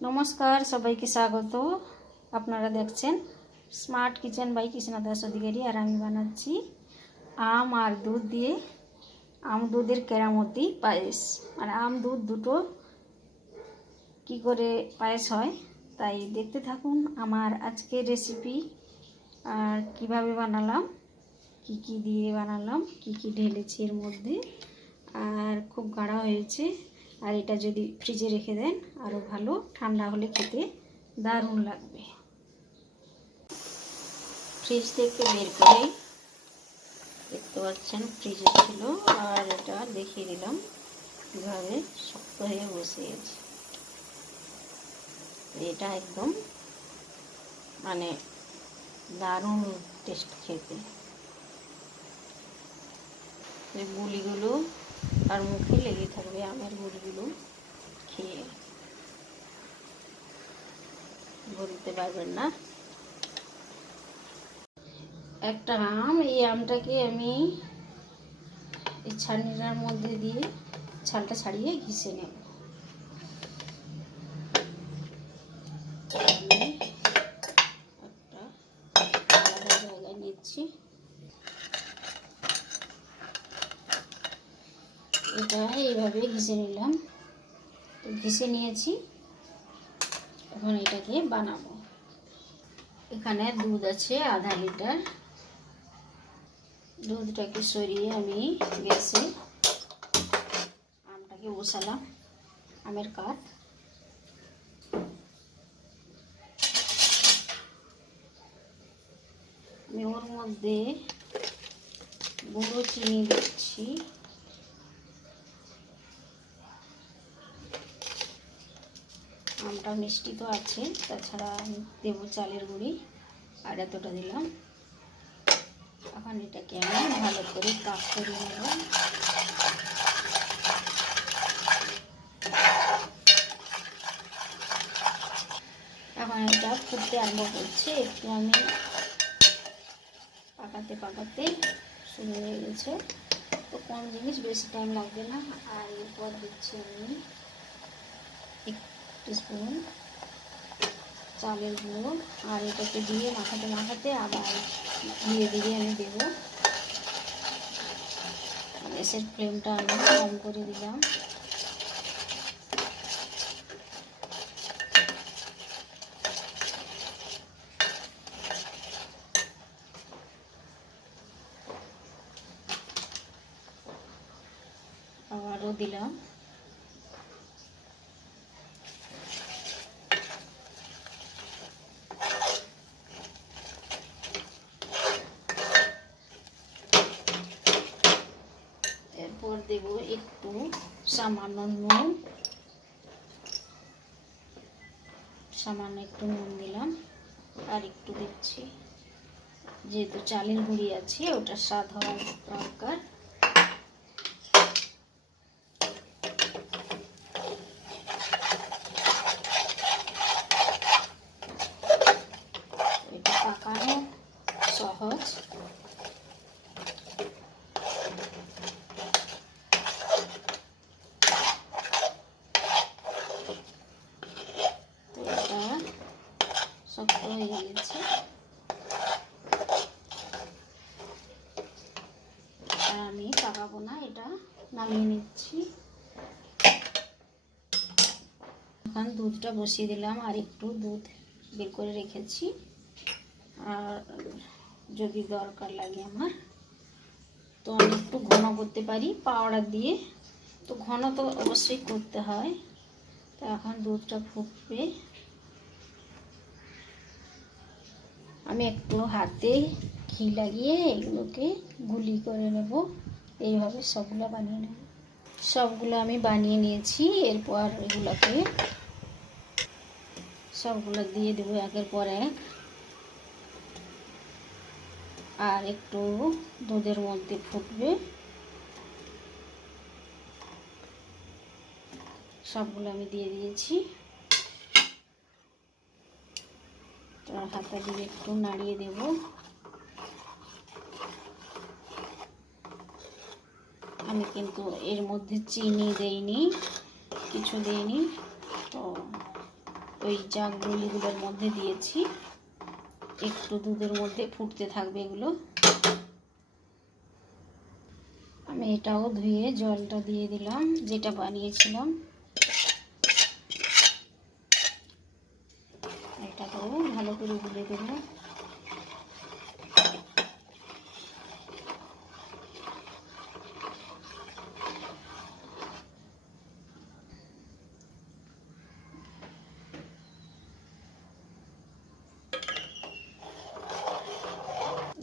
নমস্কার, সবাইকে স্বাগত। আপনারা দেখছেন smart kitchen by Krishna Das Adhikari. আর আমি বানাচ্ছি আম আর দুধ দিয়ে আম দুধের কেরামতি পায়েস। মানে আম দুধ দুটো কি করে পায়েস হয় তাই দেখতে থাকুন আমার আজকের রেসিপি। আর কিভাবে বানালাম, কি কি দিয়ে বানালাম, কি কি ঢেলেছি এর মধ্যে। আর খুব গাঢ়া হয়েছে। আর এটা যদি ফ্রিজে রেখে দেন আরও ভালো, ঠান্ডা হলে খেতে দারুণ লাগবে। ফ্রিজ থেকে বের করে দেখতে পাচ্ছেন ফ্রিজে ছিল। আর এটা দেখিয়ে দিলাম কীভাবে শক্ত হয়ে বসে গেছে। এটা একদম মানে দারুণ টেস্ট খেতে। এই গুলিগুলো আর মুখে লেগে থাকবে, আমের গুলিগুলো খেয়ে ভুলতে পারবেন না। একটা আম, এই আমটাকে আমি এই ছাড়নিটার মধ্যে দিয়ে ছালটা ছাড়িয়ে ঘিষে নেব। আমি একটা আলাদা জায়গায় নিচ্ছি। এটা এইভাবে ঘিষে নিলাম, তো ঘিষে নিয়েছি। এখন এটাকে বানাবো। এখানে দুধ আছে আধা লিটার। দুধটাকে সরিয়ে আমি গ্যাসে আমটাকে বসালাম, আমের কাঠ। আমি ওর মধ্যে গুঁড়ো চিনি দিচ্ছি। আমটা মিষ্টি তো আছে, তাছাড়া আমি দেবো চালের গুঁড়ি, আর এতটা দিলাম। এখন এটাকে আমি ভালো করে পাক করে নেব। এখন এটা ফুটতে আরম্ভ করছে। একটু আমি পাকাতে পাকাতে শুরু হয়ে গেছে। তো কম জিনিস, বেশি টাইম লাগবে না। আর এরপর দিচ্ছি আমি 1 টিস্পুন চালের গুঁড়ো। আর এটাকে দিয়ে মাখাতে মাখাতে আবার ধীরে ধীরে আমি দেবো। গ্যাসের ফ্লেমটা আমি কম করে দিলাম। আবারও দিলাম। এরপর দেব একটু সামান্য নুন, সামান্য একটু নুন দিলাম। আর একটু দিচ্ছি, যেহেতু চালের গুঁড়ি আছে ওটার স্বাদ হওয়ার দরকার। এটা পাকানো সহজ। শক্ত হয়ে গেছে। আর আমি পাকাবো না, এটা নামিয়ে নিচ্ছি। এখন দুধটা বসিয়ে দিলাম। আর একটু দুধ বের করে রেখেছি। আর যদি দরকার লাগে আমার, তো আমি একটু ঘন করতে পারি পাউডার দিয়ে। তো ঘন তো অবশ্যই করতে হয়। তো এখন দুধটা ফুটবে। আমি একটু হাতে ঘি লাগিয়ে এগুলোকে গুলি করে নেব। এইভাবে সবগুলো বানিয়ে নেব। সবগুলো আমি বানিয়ে নিয়েছি। এরপর এগুলোকে সবগুলো দিয়ে দেবো একের পর এক। আর একটু দুধের মধ্যে ফুটবে। সবগুলো আমি দিয়ে দিয়েছি। তার হাতা দিয়ে একটু নাড়িয়ে দেব। আমি কিন্তু এর মধ্যে চিনি দেইনি, কিছু দেইনি। তো ওই জাগগুলিগুলোর মধ্যে দিয়েছি। একটু দুধের মধ্যে ফুটতে থাকবে এগুলো। আমি এটাও ধুয়ে জলটা দিয়ে দিলাম যেটা বানিয়েছিলাম। এটাকেও ভালো করে গুলে দেবো।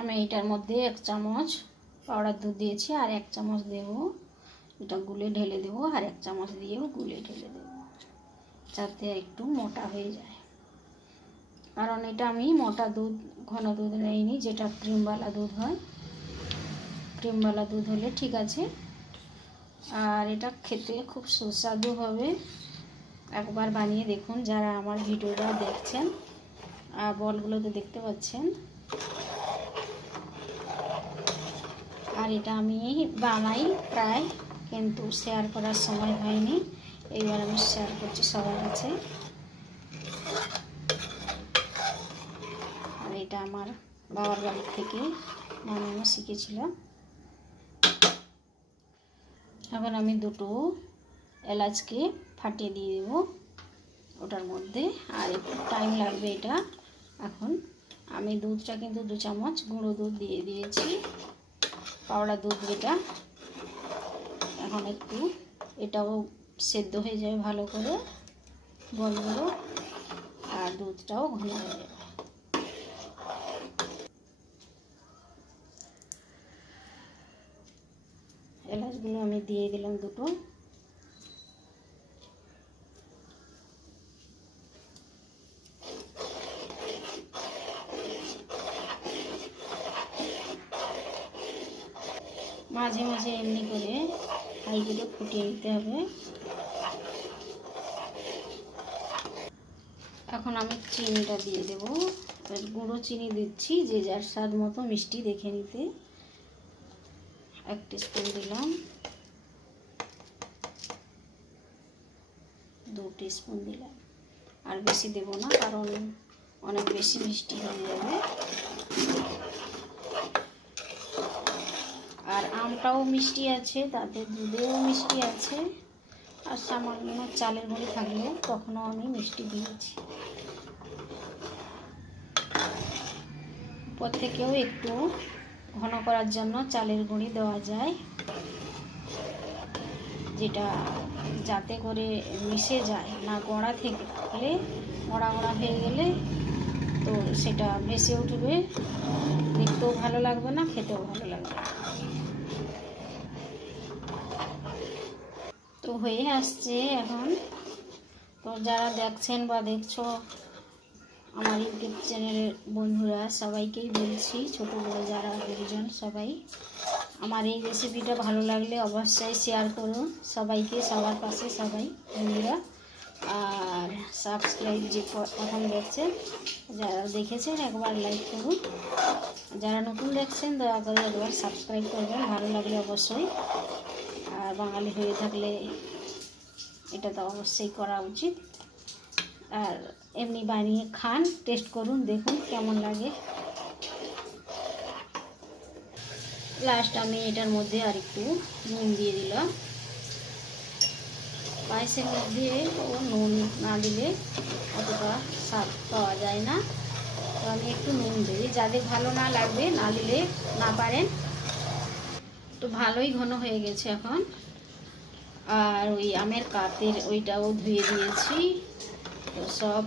আমি এটার মধ্যে 1 চামচ পাউডার দুধ দিয়েছি আর 1 চামচ দেব, এটা গুলে ঢেলে দেবো। আর 1 চামচ দিয়েও গুলে ঢেলে দেবো যাতে একটু মোটা হয়ে যায়। কারণ এটা আমি মোটা দুধ, ঘন দুধ নেইনি, যেটা ক্রিমওয়ালা দুধ হয়। ক্রিমওয়ালা দুধ হলে ঠিক আছে। আর এটা খেতে খুব সুস্বাদু হবে। একবার বানিয়ে দেখুন যারা আমার ভিডিওটা দেখছেন। আর বলগুলো তো দেখতে পাচ্ছেন। আর এটা আমি বানাই প্রায়, কিন্তু শেয়ার করার সময় হয়নি। এইবার আমি শেয়ার করছি সবার কাছে। আর এটা আমার বাবার বাড়ি থেকে বানানো শিখেছিলাম। এখন আমি 2টো এলাচকে ফাটিয়ে দিয়ে দেবো ওটার মধ্যে। আর একটু টাইম লাগবে এটা। এখন আমি দুধটা কিন্তু 2 চামচ গুঁড়ো দুধ দিয়ে দিয়েছি, পাউডার দুধ যেটা। এখন একটু এটাও সেদ্ধ হয়ে যাবে ভালো করে বলগুলো, আর দুধটাও ঘন হয়ে যাবে। এলাচগুলো আমি দিয়ে দিলাম 2টো। মাঝে মাঝে এমনি করে হাই করে ফুটিয়ে নিতে হবে। এখন আমি চিনিটা দিয়ে দেবো। গুঁড়ো চিনি দিচ্ছি, যে যার স্বাদ মতো মিষ্টি দেখে নিতে। 1 টিস্পুন দিলাম, 2 টিস্পুন দিলাম। আর বেশি দেব না, কারণ অনেক বেশি মিষ্টি হয়ে যাবে। আর আমটাও মিষ্টি আছে, তাতে দুধেও মিষ্টি আছে। আর সামান্য চালের গুঁড়ি থাকলে তখনও আমি মিষ্টি দিয়েছি। উপর থেকেও একটু ঘন করার জন্য চালের গুঁড়ি দেওয়া যায়, যেটা যাতে করে মিশে যায় না। গোড়া থেকে থাকলে গোড়া গোড়া হয়ে গেলে তো সেটা ভেসে উঠবে, দেখতেও ভালো লাগবে না, খেতেও ভালো লাগবে। তো হয়ে আসছে এখন। তো যারা দেখছেন বা দেখছো আমার ইউটিউব চ্যানেলের বন্ধুরা, সবাইকেই বলছি, ছোটো বড়ো যারা গুরুজন সবাই, আমার এই রেসিপিটা ভালো লাগলে অবশ্যই শেয়ার করুন সবাইকে, সবার পাশে সবাই বন্ধুরা। আর সাবস্ক্রাইব যে প্রথম দেখছেন, যারা দেখেছেন একবার লাইক করুন। যারা নতুন দেখছেন দয়া করে একবার সাবস্ক্রাইব করবেন, ভালো লাগলে অবশ্যই। আর বাঙালি হয়ে থাকলে এটা তো অবশ্যই করা উচিত। আর এমনি বানিয়ে খান, টেস্ট করুন, দেখুন কেমন লাগে। লাস্ট আমি এটার মধ্যে আর একটু নুন দিয়ে দিলাম। পায়েসের মধ্যে নুন না দিলে অতটা স্বাদ পাওয়া যায় না। তো আমি একটু নুন দিই, যাদের ভালো না লাগবে না দিলে না পারেন। তো ভালোই ঘন হয়ে গেছে এখন। আর ওই আমের কাতের ওইটাও ধুয়ে দিয়েছি। তো সব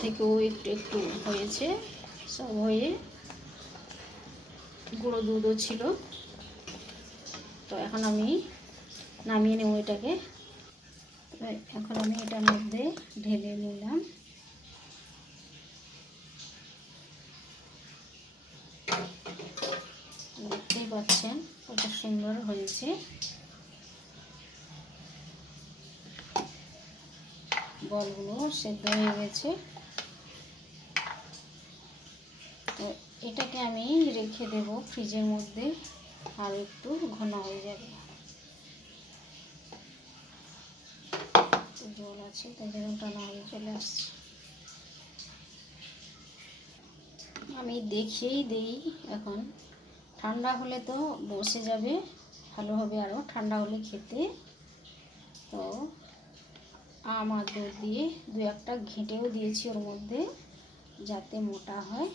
থেকেও একটু একটু হয়েছে, সব হয়ে গুঁড়ো দুধও ছিল। তো এখন আমি নামিয়ে নেব এটাকে। এখন আমি এটার মধ্যে ঢেলে নিলাম। দেখতেই পাচ্ছেন কত সুন্দর হয়েছে। বলগুলো সেদ্ধ হয়ে গেছে। তো এটাকে আমি রেখে দেব ফ্রিজের মধ্যে, আর একটু ঘন হয়ে যাবে। জল আছে, তাই জন্য টানা হয়ে চলে আসছে। আমি দেখিয়েই দিই এখন, ঠান্ডা হলে তো বসে যাবে, ভালো হবে আরও ঠান্ডা হলে খেতে। তো আম আর দুধ দিয়ে দু একটা ঘেঁটেও দিয়েছি ওর মধ্যে, যাতে মোটা হয়।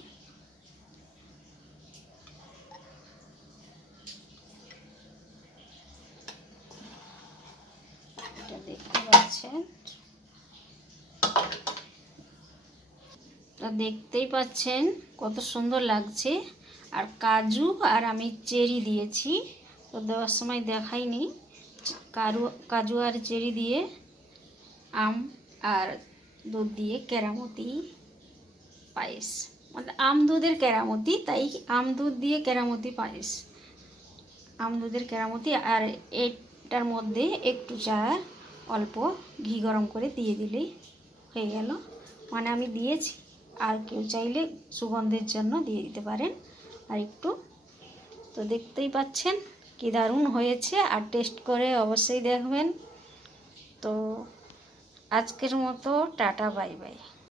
এটা দেখতে পাচ্ছেন, দেখতেই পাচ্ছেন কত সুন্দর লাগছে। আর কাজু আর আমি চেরি দিয়েছি, তো দেওয়ার সময় দেখাইনি। কাজু আর চেরি দিয়ে আম আর দুধ দিয়ে কেরামতি পায়েস, মানে আম দুধের কেরামতি, তাই আম দুধ দিয়ে কেরামতি পায়েস, আম দুধের কেরামতি। আর এটার মধ্যে একটু চা অল্প ঘি গরম করে দিয়ে দিলেই হয়ে গেল। মানে আমি দিয়েছি, আর কেউ চাইলে সুগন্ধের জন্য দিয়ে দিতে পারেন আর একটু। তো দেখতেই পাচ্ছেন কি দারুণ হয়েছে, আর টেস্ট করে অবশ্যই দেখবেন। তো আজকের মতো টাটা, বাই বাই।